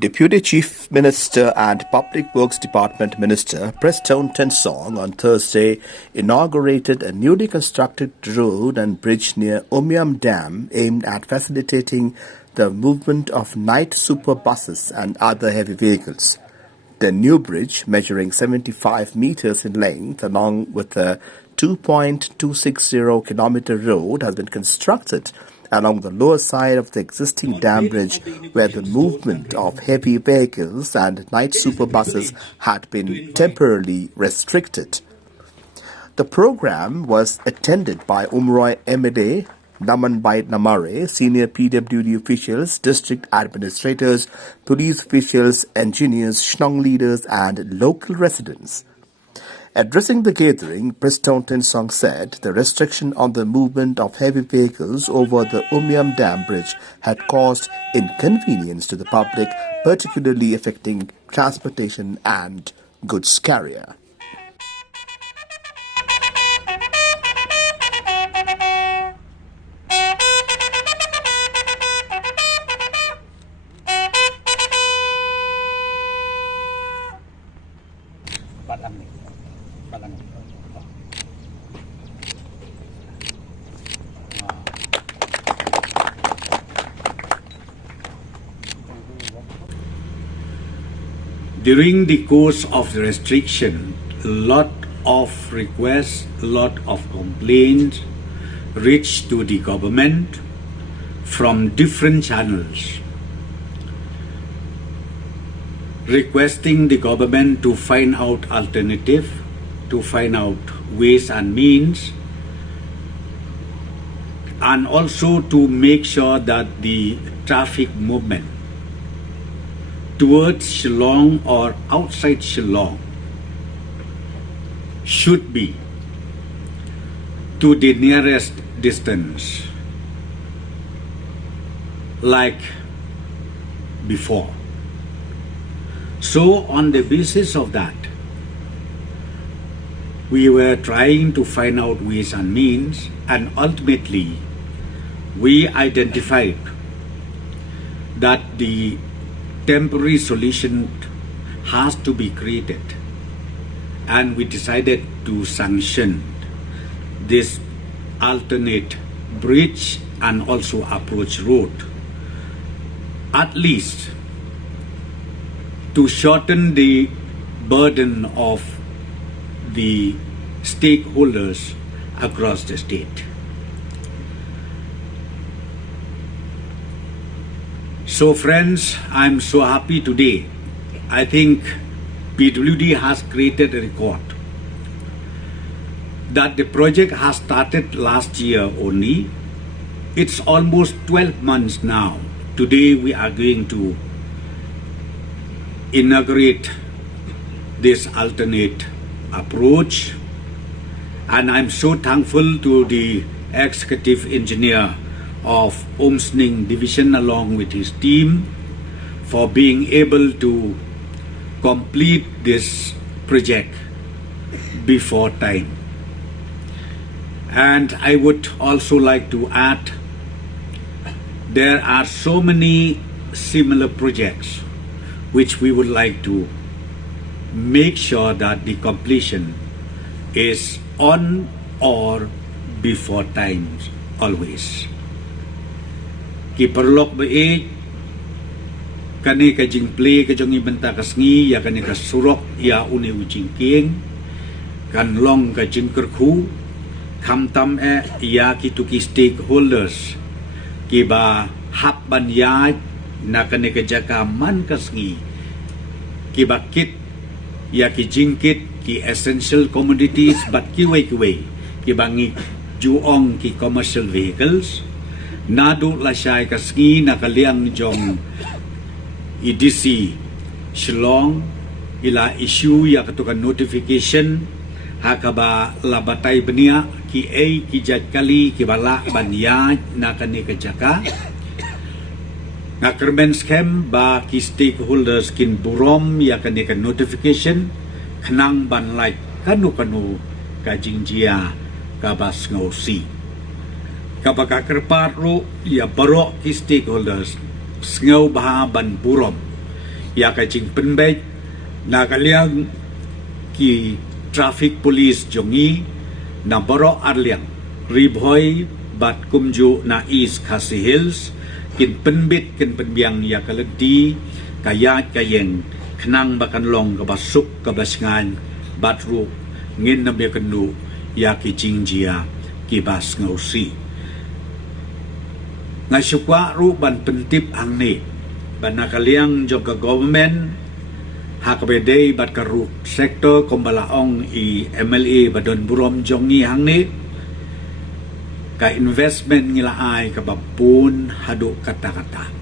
Deputy Chief Minister and Public Works Department Minister Prestone Tynsong on Thursday inaugurated a newly constructed road and bridge near Umiam Dam aimed at facilitating the movement of night super buses and other heavy vehicles. The new bridge, measuring 75 meters in length along with a 2.260-kilometer road, has been constructed along the lower side of the existing dam bridge, where the movement of heavy vehicles and night super buses had been temporarily restricted. The program was attended by Umroi MLA, Namanbai Namare, senior PWD officials, district administrators, police officials, engineers, Shnong leaders and local residents. Addressing the gathering, Prestone Tynsong said the restriction on the movement of heavy vehicles over the Umiam Dam bridge had caused inconvenience to the public, particularly affecting transportation and goods carrier. During the course of the restriction, a lot of requests, a lot of complaints reached to the government from different channels, requesting the government to find out alternative, to find out ways and means, and also to make sure that the traffic movement towards Shillong or outside Shillong should be to the nearest distance like before. So on the basis of that, we were trying to find out ways and means, and ultimately we identified that the temporary solution has to be created, and we decided to sanction this alternate bridge and also approach road, at least to shorten the burden of the stakeholders across the state. So friends, I'm so happy today. I think PWD has created a record that the project has started last year only. It's almost 12 months now. Today we are going to inaugurate this alternate approach, and I'm so thankful to the executive engineer of Omsning Division along with his team for being able to complete this project before time. And I would also like to add, there are so many similar projects which we would like to make sure that the completion is on or before time always. Kiperlok baik kani ka jingple ka jong ibenta kasngi ya kani ka surok ya une ujingking kan long ka jingkerku kamtam ya kituki stakeholders kiba hap banyaj na kani ka jaka man kasngi kiba kit ya ki jingkit ki essential commodities but kiway kiba ngi juong ki commercial vehicles nado la siya kasngi nakaliang jong EDC Shillong ila issue ya katukan notification hakaba labatay bania ki ay ki kali ki bala banya na kani kajaka na kerben scam ba ki stakeholders kin burom ya kani ka notification khnang ban like kanu ka jingjia ka bas ngosi kapag kakerparo ya baro ki stakeholders sngaw bahaban burom ya ka jing penbet na kaliang ki traffic police jongi na boro arliang ribhoy bat kumju na East Khasi Hills kin penbit kin penbiang ya kaledi kaya kayeng kenang bakan long ka basuk ka basngan batru ngin na bekenu ya ki jingjia ki bas ngausi ngai sukwa ru ban pentip ang ni ban nakaliang jog ka government hakbedei bat karu sektor kombalaong i MLA badon burom jongi hang ni ka investment ngila ai ka bapun hadu kata-kata